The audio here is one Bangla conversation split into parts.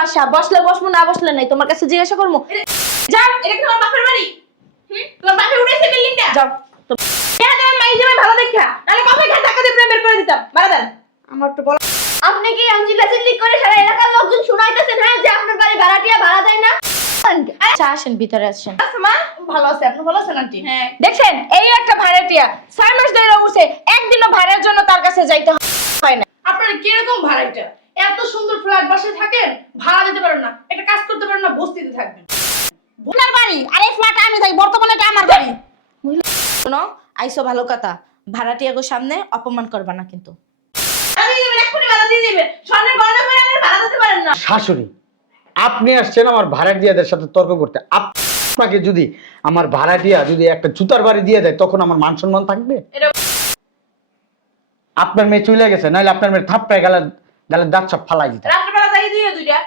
বাসা, বসলে বসবো, না বসলে নাই। তোমার কাছে জিজ্ঞাসা করবো? যাও, এটা কি তোমার বাপের বাড়ি? তোমার বাপে উঠেছে বিল্ডিংটা? যাও। হ্যাঁ, তোমার মাই যাবে ভালো দেখা, নাহলে কবে ঘাট ধাক্কা দিয়ে বের করে দিতাম। বাড়া দেন। আমার তো বলা। আপনি কি আঞ্জিলা চিল্লি করে সারা এলাকার লোকজন শুনাইতেছেন হ্যাঁ যে আপনার বাড়ি ভাড়াটিয়া ভাড়া দেয় না? আচ্ছা আসেন, ভিতরে আসেন। আচ্ছা মা, ভালো আছে, আপনি ভালো আছেন আন্টি? হ্যাঁ। দেখছেন, এই একটা ভাড়াটিয়া 6 মাস ধরে উঠছে, একদিনও ভাড়ার জন্য তার কাছে যাইতে হয় না। আপনারা কিরকম ভাড়াটা? এত সুন্দর ফ্ল্যাট বাসায় থাকেন, ভাড়া দিতে পারেন না, একটা কাজ করতে পারেন না, বস্তিতে থাকবেন। আপনার বাড়ি আর এই ফ্ল্যাট আমি থাকি, বর্তমানে এটা আমার বাড়ি। শোনো, আইসো ভালো কথা, ভাড়াটিয়া গো সামনে অপমান করবা না কিন্তু। আমি এক্ষুনি ভাড়া দিয়ে দিবেন, স্বর্ণের গয়না পরে আপনি ভাড়া দিতে পারেন না। শাশুড়ি, আপনি আসছেন আমার ভাড়াটিয়াদের সাথে তর্ক করতে। আপনাকে যদি আমার ভাড়াটিয়া যদি একটা জুতার বাড়ি দিয়ে দেয়, তখন আমার মান সম্মান থাকবে? এটা- আপনার মেয়ে চলে গেছে, নাহলে আপনার মেয়ে থাপ্পড়ায় গালের দাঁত সব ফালাই দিতে। রাত্রেবেলা যাই দিয়ে দুইটা,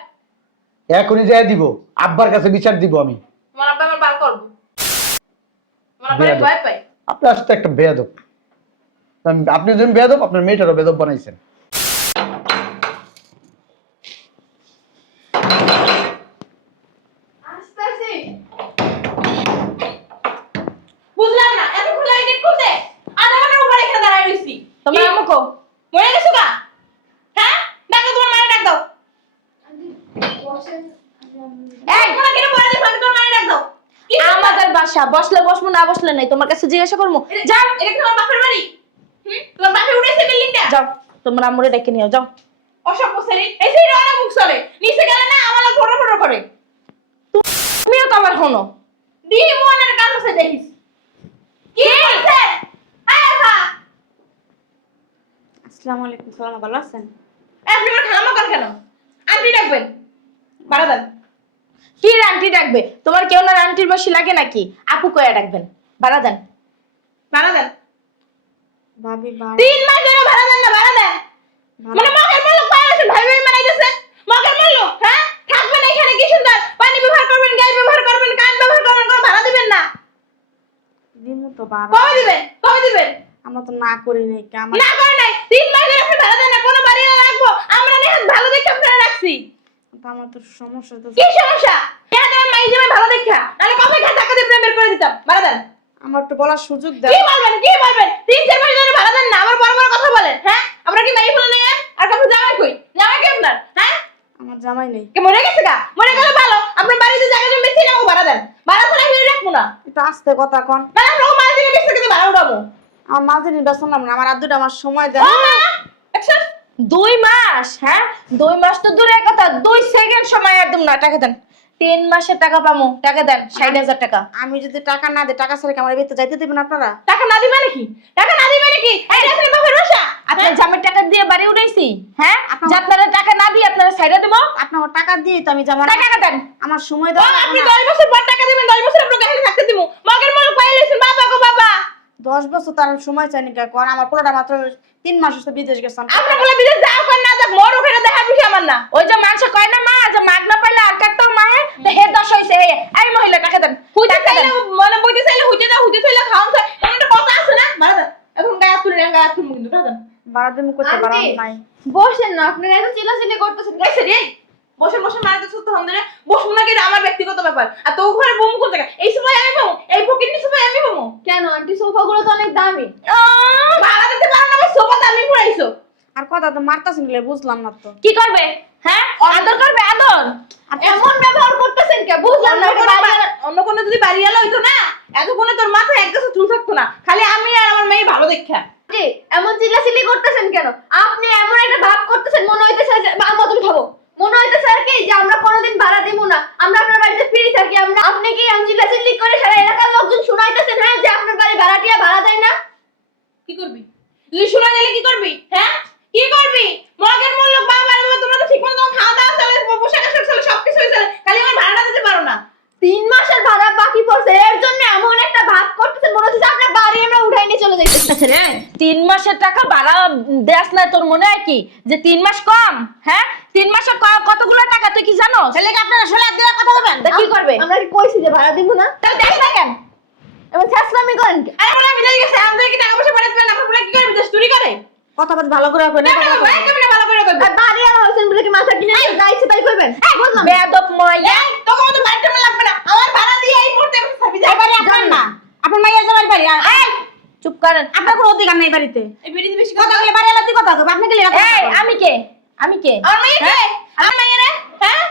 এখনই যাই দিব, আব্বার কাছে বিচার দিব আমি। আমার আব্বা আমার বার করবো। আমার আব্বা বেয়াদব। ভয় পাই। আপনি আসতে একটা বেয়াদব। আপনি যখন বেয়াদব, আপনার মেয়েটারও বেয়াদব বানাইছেন। বুঝলাম না, এত খোলা গেট খুলতে আধা ঘন্টার উপরে এখানে দাঁড়ায় রইছি। তোমার আম্মু কো? মরে গেছো গা? হ্যাঁ, ডাকো তোমার মায়ের ডাক দাও। এই কোনা কেন পড়ে যাবে? আমি তোমার মায়ের ডাক দাও। কি আমাদের বাসা, বসলে বসবো, না বসলে নাই। তোমার কাছে জিজ্ঞাসা করবো? যাও, এটা কি তোমার বাপের বাড়ি? তোমার বাপে উঠেছে বিল্ডিংটা? যাও, তোমার আম্মুরে ডেকে নিও, যাও। অসভ্য ছেলে, এই ছেলে অনেক মুখ চলে, নিচে গেলে না আমার ফটো ফটো করে। তুমিও তো আমার হনো। দিয়ে মনের কাজ আছে দেখিস। কি হইছে? আয় আপা, আসসালামু আলাইকুম। সালাম, ভালো আছেন? আপনি আমার খালামা কর কেন? আন্টি ডাকবেন, ভাড়া দেন। কি আন্টি ডাকবে? তোমার কেউ না আন্টির বসি লাগে নাকি? আপু কয়া ডাকবেন, ভাড়া দেন। ভাড়া দেন। ভাবি 3 মাস ধরে ভাড়া দেন না, ভাড়া দেন। মানে মগের মূল্য পায় আসেন, ভাই ভাই মারাইতেছেন। মগের মূল্য, হ্যাঁ? থাকবেন এখানে কি সুন্দর, পানি ব্যবহার করবেন, গ্যাস ব্যবহার করবেন, কারেন্ট ব্যবহার করবেন, কোনো ভাড়া দিবেন না। দিমু তো ভাড়া। কবে দিবেন? কবে দিবেন? আমরা তো না করি নাই, আমার না করে নাই, 3 মাস ধরে আপনি ভাড়া দেন না, কোনো বাড়ি রাখবো আমরা নেহাত ভালো দেখে আপনারা রাখছি। আমার তো সমস্যা তো। কি সমস্যা? হ্যাঁ, তোমার মাই যাবে ভালো দেখা, নাহলে কবে ঘাট ধাক্কা দিয়ে বের করে দিতাম। ভাড়া দেন। আমার তো বলার সুযোগ কি দাও। বলবেন? কি বলবেন? 3-4 মাস ধরে ভাড়া দেন না, আবার বড় বড় কথা বলেন, হ্যাঁ? আমরা কি মাই ফেলে নেন? আর কাপড় জামাই কই? জামাই কি আপনার? হ্যাঁ? আমার জামাই নেই। কে মরে গেছে গা? মরে গেলে ভালো, আপনার বাড়িতে জায়গা জমি বেশি না, ও ভাড়া দেন। ভাড়া ছাড়া হিরে রাখবো না। একটু আস্তে কথা কন। মানে আমরা ও মাঝে থেকে বেশি কিন্তু ভাড়া উঠাবো। আমার মাঝে নির্বাচন না, আমার আদুটা আমার সময় দেন। ও মা, একশো 2 মাস, হ্যাঁ 2 মাস তো দূরের কথা, 2 সেকেন্ড সময় একদম না। টাকা দেন, 3 মাসের টাকা পামু, টাকা দেন। 60,000 টাকা। আমি যদি টাকা না দিই, টাকা ছাড়া কি আমার বেতে যাইতে দিবেন আপনারা? টাকা না দিবে নাকি? টাকা না দিবে নাকি? এই আপনার বাপের বাসা। আপনার জামাই টাকা দিয়ে বাড়ি উঠাইছি, হ্যাঁ? আপনার- যে আপনারা টাকা না দিয়ে আপনারা ছাইড়া দেবো? আপনার টাকা দিয়ে তো আমি জামা টাকা দেন। আমার সময় ও, দাও। আপনি 10 বছর পর টাকা দিবেন, 10 বছর আপনাকে এখানে থাকতে দিমু। মগের মূল্য পাই লইছেন, বাবা গো বাবা। 10 বছর তার সময় চাইনি কারণ আমার পোলাটা মাত্র 3 মাস হচ্ছে বিদেশ গেছেন। আপনার বলে বিদেশ যাও কর না যাক, মর ওখানে দেখার বিষয় আমার না। ওই যে মানুষ কয় না মা, যে মাগ না পাইলে আর কাটতো মাহে, তো হে 10 হইছে। এই মহিলা টাকা দেন, হইতে টাকা চাইলে দেন। মানে বইতে চাইলে হইতে দাও, হইতে চাইলে খাওন চাই, এমন একটা কথা আছে না? ভাড়া দেন। এখন গায়ে তুলে না, গায়ে তুলে কিন্তু টাকা দেন। বাড়া দিমু করতে পারো আন্টি, নাই। বসেন না, আপনারা এত চিল্লাচিল্লি করতেছেন কেন? গেছে রে, বসে বসে মারাতে সুস্থ হন রে। বসবো না কিন্তু আমার ব্যক্তিগত ব্যাপার। আর তো ঘরে বমু কোন জায়গা? এই সময় আমি পাবো, এই ফকিরনি সময় আমি পাবো। কেন আন্টি, সোফাগুলো তো অনেক দামি। ভাড়া দিতে পারো না, আমার সোফা দামি পড়াইছো। আর কথা তো মারতাছেন বলে বুঝলাম না তো। কি করবে? হ্যাঁ আদর করবে, আদর। এমন ব্যবহার করতেছেন কে? বুঝলাম না। এটা বাড়ি- অন্য কোনো যদি বাড়িওয়ালা হইতো না, এতক্ষণে তোর মাথায় এক গাছে চুল থাকতো না। খালি আমি আর আমার মেয়ে ভালো দেখা। আন্টি, এমন চিল্লাচিল্লি করতেছেন কেন? আপনি এমন একটা ভাব করতেছেন, মনে হইতেছে যে আম্মা তুমি খাবো। মনে হইতেছে আর কি যে আমরা কোনোদিন ভাড়া দিব না, আমরা আপনার বাড়িতে ফ্রি থাকি। আমরা আপনি কি এমন চিল্লাচিল্লি করে সারা এলাকার লোকজন শুনাইতেছেন হ্যাঁ যে আপনার বাড়ি ভাড়াটিয়া ভাড়া দেয় না? কি করবি? তুই শোনা গেলে কি করবি? হ্যাঁ, কি করবি? মগের মূল্য বাবা, তোমরা তো ঠিকমতো তোমার খাওয়া দাওয়া চলে, পোশাক আশাক চলে, সবকিছু চলে, খালি আমার ভাড়াটা দিতে পারো না। 3 মাসের ভাড়া বাকি পড়ছে, এর জন্য এমন একটা ভাব করতেছেন মনে হচ্ছে যে আপনার বাড়ি আমরা উঠাই নিয়ে চলে যাইতেছি। রে 3 মাসের টাকা ভাড়া দেস না, তোর মনে হয় কি যে 3 মাস কম? হ্যাঁ 3 মাসে কতগুলো টাকা তুই কি জানো? ছেলে কি আপনারা সোলা দিয়ে কথা বলবেন? তা কি করবে? আমরা কি কইছি যে ভাড়া দিব না? তাহলে দেখ না কেন? এমন ছাসলামি করেন কেন? আরে বলে বিদেশ গেছে, আমাদের কি টাকা পয়সা পাঠাতে পারে না? আপনারা কি করে বিদেশ চুরি করে? কথা বল ভালো করে কই না, না, কথা না, বল। ভাই, তুমি না ভালো করে করবে। আর বাড়ি আর বলছেন বলে কি মাথা কিনে যা ইচ্ছে তাই করবেন? বুঝলাম। বেয়াদব মাইয়া। এই তোকে মতো বাড়িতে লাগবে না, আমার ভাড়া দিয়ে এই মুহূর্তে ছাবি যা। এবারে আপনার না, আপনার মাইয়ের জামাই বাড়ি। এই চুপ করেন। আপনার কোনো অধিকার নাই বাড়িতে। এই বেরিয়ে বেশি কথা কথা। বলে বাড়ি আলাদা কথা কবে, আপনি গেলে এই আমি কে? আমি কে? আমার মেয়ে কে? আমার মেয়ে রে? হ্যাঁ?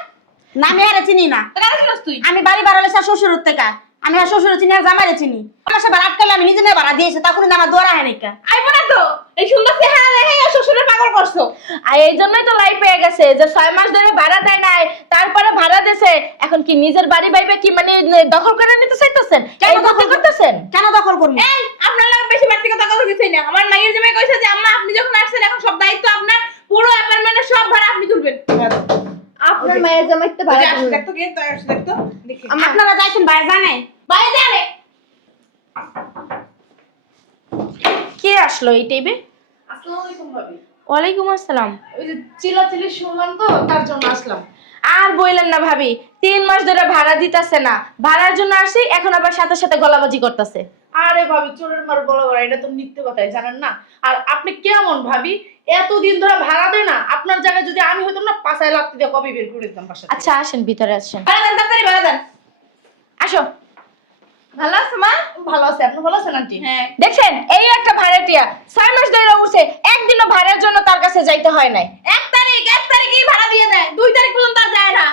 না আমি আর চিনি না। তোরা আসছিস তুই? আমি বাড়ি বাড়ালে শ্বশুর থেকে, আমি আর শ্বশুর চিনি আর জামাইরে চিনি। আমার সাথে ভাড়া আটকালে আমি নিজে নিয়ে ভাড়া দিয়েছি, তা কোনো আমার দোয়ারা হয় নাকি? আইবো না তো। এই সুন্দর চেহারা দেখে আর শ্বশুরের পাগল করছো। আর এই জন্যই তো লাই পেয়ে গেছে যে 6 মাস ধরে ভাড়া দেয় নাই, তারপরে ভাড়া দিয়েছে। এখন কি নিজের বাড়ি বাইবে কি মানে দখল করে নিতে চাইতেছেন? এই করতে করতেছেন? কেন দখল করবো? এই আপনার লাগে বেশি বাড়তি কথা কথা কিছুই না। আমার মায়ের জামাই কইছে যে আম্মা আপনি যখন আসছেন এখন সব দায়িত্ব আপনার, পুরো অ্যাপার্টমেন্টের সব ভাড়া আপনি তুলবেন। আপনার মায়ের জামাইতে ভাড়া দিবেন। দেখতো কে তো আসছে দেখতো দেখি। আপনারা যাইছেন বাইরে জানে? বাইরে জানে। কে আসলো এই টেবে? আসসালামু আলাইকুম ভাবি। ওয়ালাইকুম আসসালাম। ওই যে চিল্লাচিল্লি শুনলাম তো তার জন্য আসলাম। আর বললেন না ভাবি, 3 মাস ধরে ভাড়া দিতেছে না। ভাড়ার জন্য আসি, এখন আবার সাথে সাথে গলাবাজি করতেছে। আরে ভাবি চোরের মার বড় বড়, এটা তো নিত্য কথাই জানেন না। আর আপনি কেমন ভাবি, এতদিন ধরে ভাড়া দেয় না? আপনার জায়গায় যদি আমি হইতাম না, পাছায় লাত্তি দিয়ে কবে বের করে দিতাম বাসা থেকে। আচ্ছা আসেন, ভিতরে আসেন। ভাড়া দেন তাড়াতাড়ি ভাড়া দেন। আসো। ভালো আছে মা? ভালো আছে, আপনি ভালো আছেন আন্টি? হ্যাঁ। দেখছেন, এই একটা ভাড়াটিয়া 6 মাস ধরে উঠছে, একদিনও ভাড়ার জন্য তার কাছে যাইতে হয় নাই। 1 তারিখেই ভাড়া দিয়ে দেয়, 2 তারিখ পর্যন্ত আর যায় না।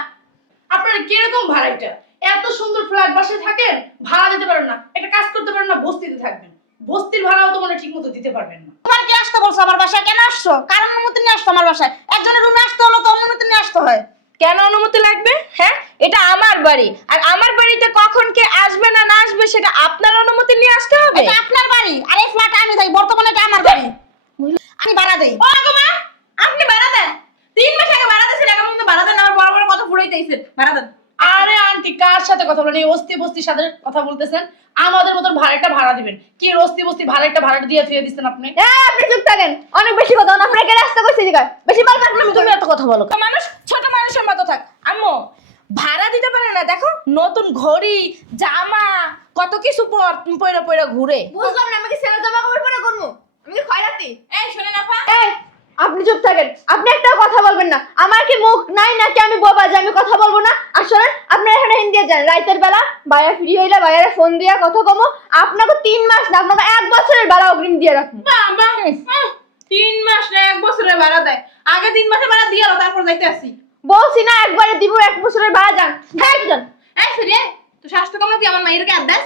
আপনার কিরকম ভাড়াটা? এত সুন্দর ফ্ল্যাট বাসায় থাকেন, ভাড়া দিতে পারেন না, একটা কাজ করতে পারেন না, বস্তিতে থাকবেন। বস্তির ভাড়াও তো মনে ঠিক মতো দিতে পারবেন না। তোমার কি আসতে বলছো আমার বাসায়? কেন আসছো? কারণ অনুমতি নিয়ে আসছো আমার বাসায়। একজনের রুমে আসতে হলো তো অনুমতি নিয়ে আসতে হয়। কেন অনুমতি লাগবে? হ্যাঁ, এটা আমার বাড়ি, আর আমার বাড়িতে কখন কে আসবে না না আসবে সেটা আপনার অনুমতি নিয়ে আসতে হবে। এটা আপনার বাড়ি, আর এই ফ্ল্যাটে আমি থাকি, বর্তমানে এটা আমার বাড়ি। আমি ভাড়া দেই। ও গো মা, আপনি ভাড়া দেন। 3 মাস আগে ভাড়া দিয়েছেন, এখন পর্যন্ত ভাড়া দেন না। আমার বড় বড় কথা ফুরাইতেছেন। ভাড়া দেন। আরে আন্টি, কার সাথে কথা বলেন? এই অস্তি বস্তির সাথে কথা বলতেছেন? আমাদের মতন ভাড়াটা ভাড়া দিবেন। কি অস্তি বস্তি ভাড়াটা দিয়ে থুয়ে দিচ্ছেন আপনি? আপনি চুপ থাকেন, অনেক বেশি কথা না। আপনাকে রাস্তা কইছি দিগার বেশি পারবেন না। তুমি এত কথা বলো কেন? মানুষ ছোট মানুষের মতো থাক। আম্মু ভাড়া দিতে পারে না, দেখো নতুন ঘড়ি জামা কত কিছু পয়রা পয়রা ঘুরে। বুঝলাম না, আমাকে ছেলে জামা কাপড় পরে করবো? আমি কি খয়রাতি? এই শুনেন আপা, এই আপনি চুপ থাকেন, আপনি একটা কথা বলবেন না। আমার কি মুখ নাই নাকি আমি বোবা যে আমি কথা বলবো না? আর শোনেন, আপনারা এখানে হিন্দি যান, রাতের বেলা বাইরে ফ্রি হইলে বাইরে ফোন দিয়া কথা কমো। আপনাকে 3 মাস না, আপনাকে 1 বছরের ভাড়া অগ্রিম দিয়ে রাখুন। বাবা 3 মাস না 1 বছরের ভাড়া দেয়। আগে 3 মাসের ভাড়া দিয়ে তারপর যাইতে আসি। বলছি না একবারে দিব, 1 বছরের ভাড়া যান। হ্যাঁ যান। এই সরিয়ে তো স্বাস্থ্য কমলা তুই আমার মায়েরকে আদাস।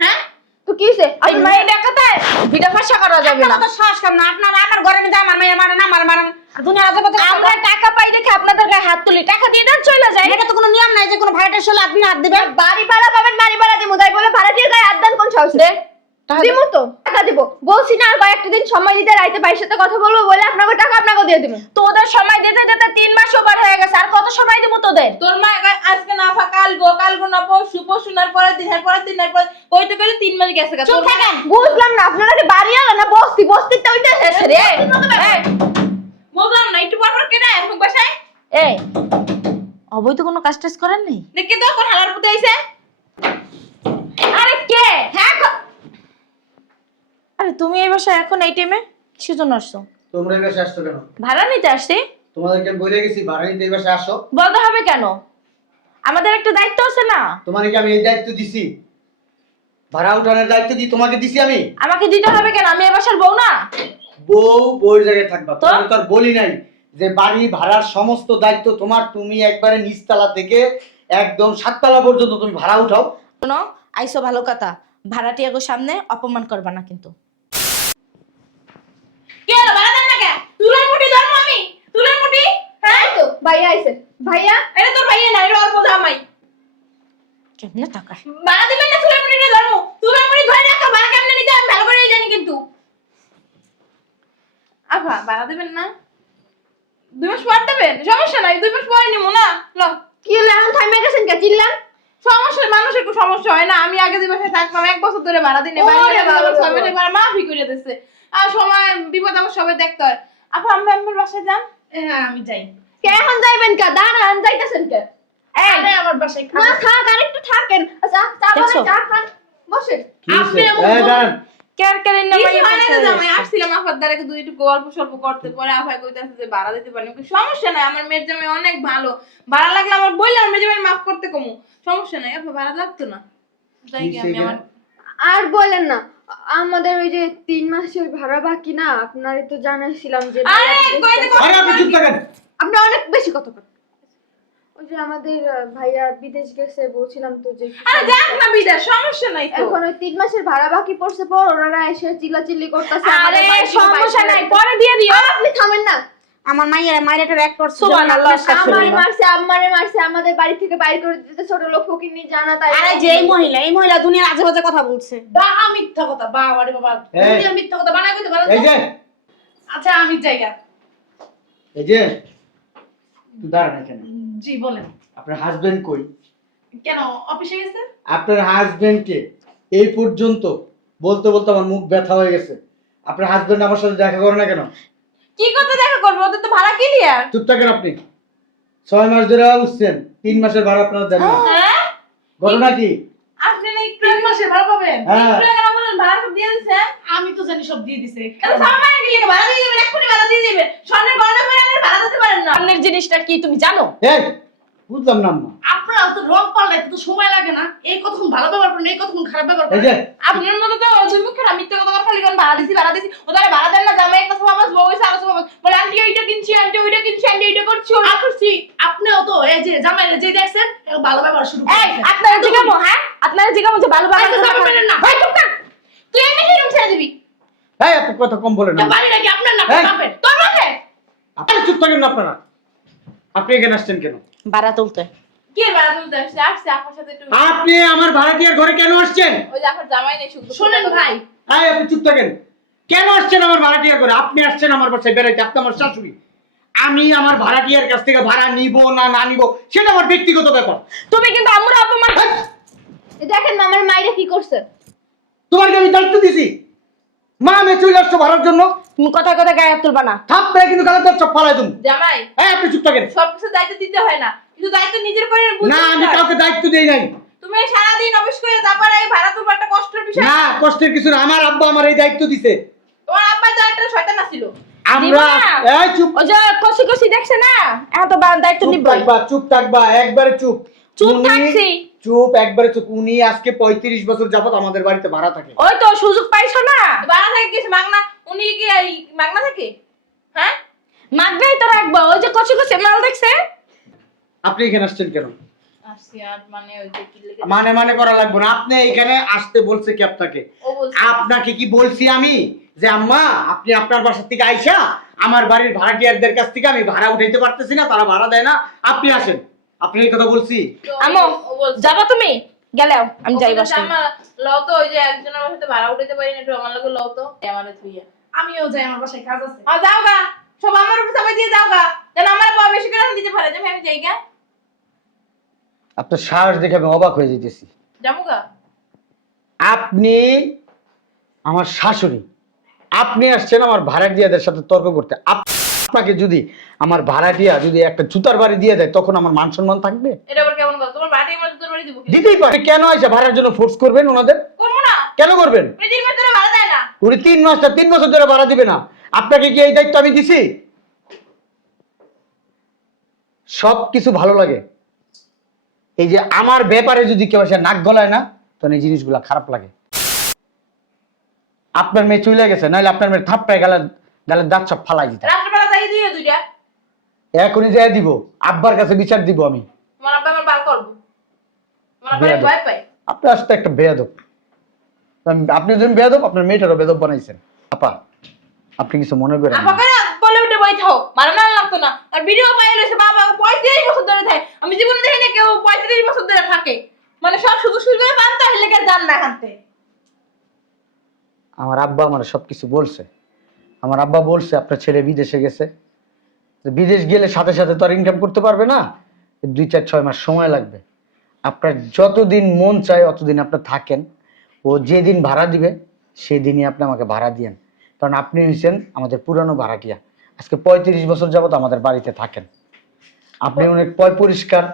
হ্যাঁ তো কি হইছে? এই মেয়ে দেখাতে ভিডিও ফাঁসা করা যাবে না। আপনারা তো সাহস কম না। আপনারা আমার ঘরে নিতে আমার মেয়ে মারে না, আমার মারেন। আর দুনিয়া আজে বাজে আমরা টাকা পাই দেখে আপনাদের গায়ে হাত তুলি, টাকা দিয়ে দেন চলে যায়। এটা তো কোনো নিয়ম নাই যে কোনো ভাড়াটা আসলে আপনি হাত দিবেন। বাড়ি ভাড়া পাবেন, বাড়ি ভাড়া দিব, তাই বলে ভাড়া দিয়ে গায়ে হাত দেন কোন সাহস? দে টাকা দে। দিব তো, টাকা দিব। বলছি না আর কয়েকটা দিন সময় দিতে, রাইতে ভাইয়ের সাথে কথা বলবো বলে আপনাকে টাকা আপনাকে দিয়ে দিব। তোদের সময় দিতে দিতে 3 মাস ওভার হয়ে গেছে, আর কত সময় দিব তোদের? তোর মা আজকে না ফা কালগো না পরশু না পরের দিন কইতে কইতে 3 মাস গেছে গা। তোর মা বুঝলাম না, আপনারা কি বাড়ি আলো না বস্তি? বস্তিতে ওইটা এসে রে এই, বুঝলাম না, একটু পর কেনা এখন বাসায় এই অবৈধ কোনো কাজ টাজ করেন নাই? দেখি তো কোন হালার পুতে আইছে। আরে কে? হ্যাঁ আরে তুমি এই বাসায় এখন এই টাইমে কিসের জন্য আসছো? তোমরা এই বাসায় আসছো কেন? ভাড়া নিতে আসছি। তোমাদেরকে আমি বলে গেছি ভাড়া নিতে এই বাসায় আসো। বলতে হবে কেন? আমাদের একটা দায়িত্ব আছে না? তোমাকে আমি এই দায়িত্ব দিছি, ভাড়া উঠানোর দায়িত্ব দি তোমাকে দিছি আমি। আমাকে দিতে হবে কেন? আমি এই বাসার বউ না? বউর জায়গায় থাকবা। তো? তোমাকে তো আর বলি নাই যে বাড়ি ভাড়ার সমস্ত দায়িত্ব তোমার। তুমি একবারে নিচতলা থেকে একদম 7 তলা পর্যন্ত তুমি ভাড়া উঠাও। শোনো, আইসো ভালো কথা, ভাড়াটিয়াগো সামনে অপমান করবা না কিন্তু। কে হলো ভাড়া দেন না কে? তুলার মুঠি ধরমু আমি? তুলার মুঠি? হ্যাঁ তো ভাইয়া আইছে। ভাইয়া এটা তোর ভাইয়া না, এটা অল্প জামাই। কেমনে টাকা? ভাড়া দিবেন না তুলার মুঠিটা ধরমু? তুলার মুঠি ধরে রাখো, ভাড়া কেমনে নিতে আমি ভালো করেই জানি কিন্তু। আফা ভাড়া দিবেন না? 2 মাস পর দেবেন? সমস্যা নাই, 2 মাস পরে নিমু না। ল কি হলো এখন থাইমে গেছেন কে? চিল্লান। সমস্যা, মানুষের কোনো সমস্যা হয় না। আমি আগে যে বাসায় থাকতাম 1 বছর ধরে ভাড়া দিনে ওরে বাড়ি বাবা, 6 মাসের ভাড়া মাফি করে দিচ্ছে। আর সময় বিপদ আমার সবাই দেখতে হয়। আপা আমি আমার বাসায় যান। হ্যাঁ আমি যাই। কে এখন যাইবেন কে? দাঁড়ান, যাইতেছেন কে? আরে আমার বাসায় না থাক, আরেকটু থাকেন। আচ্ছা চা দেখছো? বানাই, চা খান, বসেন। কি হইছে? আপনি এমন এই দাঁড়ান। কেয়ারকারের না কিছু মাইয়া হয় না পয়সা যে আমি হয়েছে। আসছিলাম আফার দ্বারা দুই একটু গল্প সল্প করতে, পরে আফাই কইতাছে যে ভাড়া দিতে পারি। সমস্যা নাই, আমার মেয়ের জামাই অনেক ভালো, ভাড়া লাগলে আমার বললে আমার মেয়ের জামাই মাফ করতে কমু, সমস্যা নাই, আপা ভাড়া লাগতো না। তাই কি আমি আমার আর বলেন না, আমাদের ওই যে 3 মাসের ভাড়া বাকি না, আপনারই তো জানাইছিলাম যে আরে কইতে আরে আপনি চুপ থাকেন। আপনি অনেক বেশি কথা বলেন। ওই যে আমাদের ভাইয়া বিদেশ গেছে, বলছিলাম তো যে আরে যাক না বিদেশ, সমস্যা নাই তো। এখন ওই 3 মাসের ভাড়া বাকি পড়ছে, পর ওনারা এসে চিল্লাচিল্লি করতেছে। আরে সমস্যা নাই, পরে দিয়ে দিও। আপনি থামেন না। আমার মাইয়ের মায়ের এক করছে সুবহানাল্লাহ, আমারে মারছে, আম্মারে মারছে, আমাদের বাড়ি থেকে বাইরে করে দিতে, ছোট লোক ফকিন্নি জানা তাই। আরে যে এই মহিলা দুনিয়ার আজে বাজে কথা বলছে। বাবা মিথ্যা কথা, বাবা রে বাবা, এই। তুমি আর মিথ্যা কথা বানাই কইতে পারো এই তো? যে আচ্ছা আমি জায়গা। এই যে তুই দাঁড়ান এখানে। জি বলেন। আপনার হাজবেন্ড কই? কেন অফিসে গেছে? আপনার হাজবেন্ডকে এই পর্যন্ত বলতে বলতে আমার মুখ ব্যথা হয়ে গেছে। আপনার হাজবেন্ড আমার সাথে দেখা করে না কেন? কি করতে দেখা করবো, ওদের তো ভাড়া ক্লিয়ার। চুপ থাকেন আপনি। 6 মাস ধরে উঠছেন, 3 মাসের ভাড়া আপনারা দেন না। হ্যাঁ ঘটনা কি? আপনি না একটু 3 মাসে ভাড়া পাবেন? হ্যাঁ একটু কেন বলেন ভাড়া সব দিয়ে দিছে? আমি তো জানি সব দিয়ে দিছে। তাহলে সামান্য কি লিখে ভাড়া দিয়ে দিবেন, এক্ষুনি ভাড়া দিয়ে দিবেন। স্বর্ণের গয়না পরে আপনি ভাড়া দিতে পারেন না। সামনের জিনিসটা কি তুমি জানো? এই বুঝলাম না আম্মা। আপনারা তো রং পাল্টাইতে তো সময় লাগে না। এই কতক্ষণ ভালো ব্যবহার করেন, এই কতক্ষণ খারাপ ব্যবহার এই করেন। যে আপনার মতো তো দুই মুখের মিথ্যা কথা বলে খালি কোন ভাড়া দিছি ও তাহলে ভাড়া দেন না, জামাই একটা সময় আমার বউ হইছে আরো সময় বলে আন্টি এইটা কিনছি, আন্টি ওইটা কিনছি, আন্টি এইটা করছি, ওইটা করছি। আপনিও তো এই যে জামাইরে যে দেখছেন এখন ভালো ব্যবহার শুরু এই করেছেন। আপনারা জিগামো, হ্যাঁ আপনারা জিগামো যে ভালো আরে তো জামাই ভালো মেনেন না। ভাই চুপ কর, তুই এমনি কি রুম ছেড়ে দিবি? এই এত কথা কম বলেন না। তো বাড়ি নাকি আপনার না এই। বাপের? তোর মাঝে আপনি চুপ থাকেন না আপনারা। আপনি এখানে আসছেন কেন? ভাড়া তুলতে। কে ভাড়া তুলতে আসছে? আসছে আপনার সাথে একটু আপনি আমার ভাড়াটিয়ার ঘরে কেন আসছেন? ওই যে আপনার জামাই নেই শুধু শোনেন ভাই, এই আপনি চুপ থাকেন। কেন আসছেন আমার ভাড়াটিয়ার ঘরে? আপনি আসছেন আমার বাসায় বেড়াইতে, আপনি আমার শাশুড়ি। আমি আমার ভাড়াটিয়ার কাছ থেকে ভাড়া নিব না না নিব সেটা আমার ব্যক্তিগত ব্যাপার। তুমি কিন্তু আমরা অপমান। দেখেন মামার মাইরে কি করছে। তোমাকে আমি দায়িত্ব দিছি, মা আমি চলে আসছো ভাড়ার জন্য। তুমি কথা কথা গায়ে হাত তুলবা না। থাপড়ে কিন্তু গালে তোর সব ফালাই দেবো। জামাই এই আপনি চুপ থাকেন। সবকিছু দায়িত্ব দিতে হয় না, কিন্তু দায়িত্ব নিজের করে বুঝতে না আমি হয়। কাউকে দায়িত্ব দেই নাই। তুমি সারাদিন অফিস করে তারপরে এই ভাড়া তুলবা একটা কষ্টের বিষয়। না কষ্টের কিছু না, আমার আব্বা আমার এই দায়িত্ব দিছে। তোমার আব্বা তো একটা শয়তান ছিল। আমরা দিবা? এই চুপ ওই যে কষি কষি দেখছে না, এখন তো দায়িত্ব চুপ নিবই। থাকবা, চুপ থাকবা, একবারে চুপ। চুপ উনি- থাকছি। চুপ একবারে চুপ। উনি আজকে 35 বছর যাবত আমাদের বাড়িতে ভাড়া থাকে। ওই তো সুযোগ পাইছো না, ভাড়া থাকে কিছু মাগনা, উনি কি এই মাগনা থাকে? হ্যাঁ মাগনাই তো রাখবো। ওই যে কষি কষি মাল দেখছে। আপনি এখানে আসছেন কেন? আসছি আর মানে ওই যে কি লিখে মানে মানে করা লাগবে না। আপনি এখানে আসতে বলছে কি আপনাকে? ও বলছে আপনাকে কি বলছি আমি যে আম্মা আপনি আপনার বাসা থেকে আইসা আমার বাড়ির ভাড়াটিয়ারদের কাছ থেকে আমি ভাড়া উঠাইতে পারতেছি না, তারা ভাড়া দেয় না, আপনি আসেন। আপনি এই কথা বলছি? তো আমো ও বলছে যাবা তুমি? গেলেও আমি যাই বলছে, বাসায়। আমার লও তো ওই যে একজনের বাসাতে ভাড়া উঠাইতে পারি না, একটু আমার লগে লও তো আমারে থুইয়া। আমিও যাই, আমার বাসায় কাজ আছে। আর যাও গা, সব আমার উপর সবাই দিয়ে যাও গা, যেন আমার বাবা বেশি করে দিতে পারে যে আমি যাই গা, আপনার সাহস দেখে আমি অবাক হয়ে যেতেছি। যাবো গা। আপনি আমার শাশুড়ি, আপনি আসছেন আমার ভাড়াটিয়াদের সাথে তর্ক করতে। আপনাকে যদি আমার ভাড়াটিয়া যদি একটা জুতার বাড়ি দিয়ে দেয় তখন আমার মান সম্মান থাকবে? এটা আবার কেমন কথা? তোমার বাড়ি আমার তোর বাড়ি দিব কি? দিতেই পারে। কেন আইসা ভাড়ার জন্য ফোর্স করবেন ওনাদের? করবো না, কেন করবেন? উনি 3 মাস ধরে ভাড়া দেয় না। উনি 3 বছর ধরে ভাড়া দিবে না। আপনাকে কি এই দায়িত্ব আমি দিছি? সব কিছু ভালো লাগে, এই যে আমার ব্যাপারে যদি কেউ এসে নাক গলায় না তখন এই জিনিসগুলা খারাপ লাগে। আপনার মেয়ে চলে গেছে, নাহলে আপনার মেয়ের থাপ্পায় গালের দাঁত সব ফালাই দিতাম। রাত্রেবেলা যাই দিয়ে দুইটা, এখনই যাই দিব, আব্বার কাছে বিচার দিব আমি। তোমার আব্বা আমার বার করবো, তোমার আব্বা বেয়াদব। ভয় পাই। আপনার আসতে একটা বেয়াদব। আপনি যখন বেয়াদব আপনার মেয়েটারও বেয়াদব বানাইছেন। আপা আপনি কিছু মনে করেন না। আমাকে না বলে উঠে বই থাও, মারা না লাগতো না। আর ভিডিও পাইলেছে বাবা 35 বছর ধরে থাকে, আমি জীবনে দেখি না কেউ 35 বছর ধরে থাকে, মানে সব সুযোগ সুবিধা পান তো হেলে কে জান না হানতে। আমার আব্বা আমার সবকিছু বলছে। আমার আব্বা বলছে আপনার ছেলে বিদেশে গেছে, তো বিদেশ গেলে সাথে সাথে তো আর ইনকাম করতে পারবে না, 2-4-6 মাস সময় লাগবে। আপনার যতদিন মন চায় অতদিন আপনি থাকেন, ও যেদিন ভাড়া দিবে সেদিনই আপনি আমাকে ভাড়া দিয়েন। কারণ আপনি হচ্ছেন আমাদের পুরানো ভাড়াটিয়া, আজকে 35 বছর যাবত আমাদের বাড়িতে থাকেন। আপনি অনেক পরিষ্কার,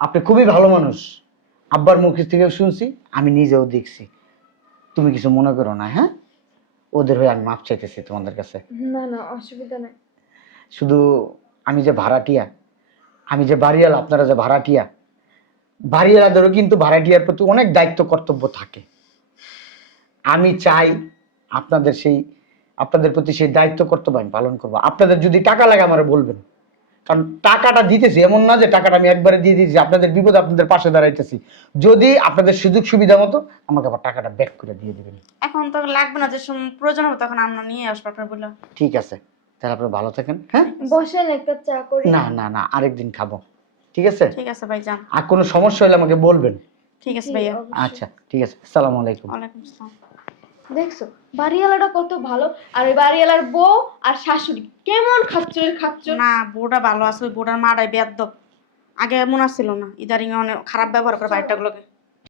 আপনি খুবই ভালো মানুষ। আব্বার মুখ থেকেও শুনছি, আমি নিজেও দেখছি। তুমি কিছু মনে করো না, হ্যাঁ? ওদের হয়ে আমি মাপ চাইতেছি তোমাদের কাছে। না না অসুবিধা নাই। শুধু আমি যে ভাড়াটিয়া, আমি যে বাড়িওয়ালা, আপনারা যে ভাড়াটিয়া, বাড়িওয়ালাদেরও কিন্তু ভাড়াটিয়ার প্রতি অনেক দায়িত্ব কর্তব্য থাকে। আমি চাই আপনাদের প্রতি সেই দায়িত্ব কর্তব্য আমি পালন করবো। আপনাদের যদি টাকা লাগে আমার বলবেন, কারণ টাকাটা দিতেছি এমন না যে টাকাটা আমি একবারে দিয়ে দিয়েছি, আপনাদের বিপদে আপনাদের পাশে দাঁড়াইতেছি। যদি আপনাদের সুযোগ সুবিধা মতো আমাকে আবার টাকাটা ব্যাক করে দিয়ে দিবেন। এখন তো লাগবে না, যে প্রয়োজন হবে তখন আমরা নিয়ে আসবো আপনার বলে। ঠিক আছে, তাহলে আপনারা ভালো থাকেন। হ্যাঁ, বসেন একটা চা করি। না না না, আরেকদিন খাবো। ঠিক আছে? ঠিক আছে ভাই, যান। আর কোনো সমস্যা হলে আমাকে বলবেন। ঠিক আছে ভাইয়া। আচ্ছা ঠিক আছে, আসসালামু আলাইকুম। ওয়ালাইকুম আসসালাম। দেখছো বাড়িওয়ালাটা কত ভালো, আর ওই বাড়িওয়ালার বউ আর শাশুড়ি কেমন খাচ্ছ। না, বউটা ভালো আছে, ওই বউটার মাটাই বেয়াদব। আগে এমন আসছিল না, ইদারিং অনেক খারাপ ব্যবহার করে বাড়িটাগুলোকে।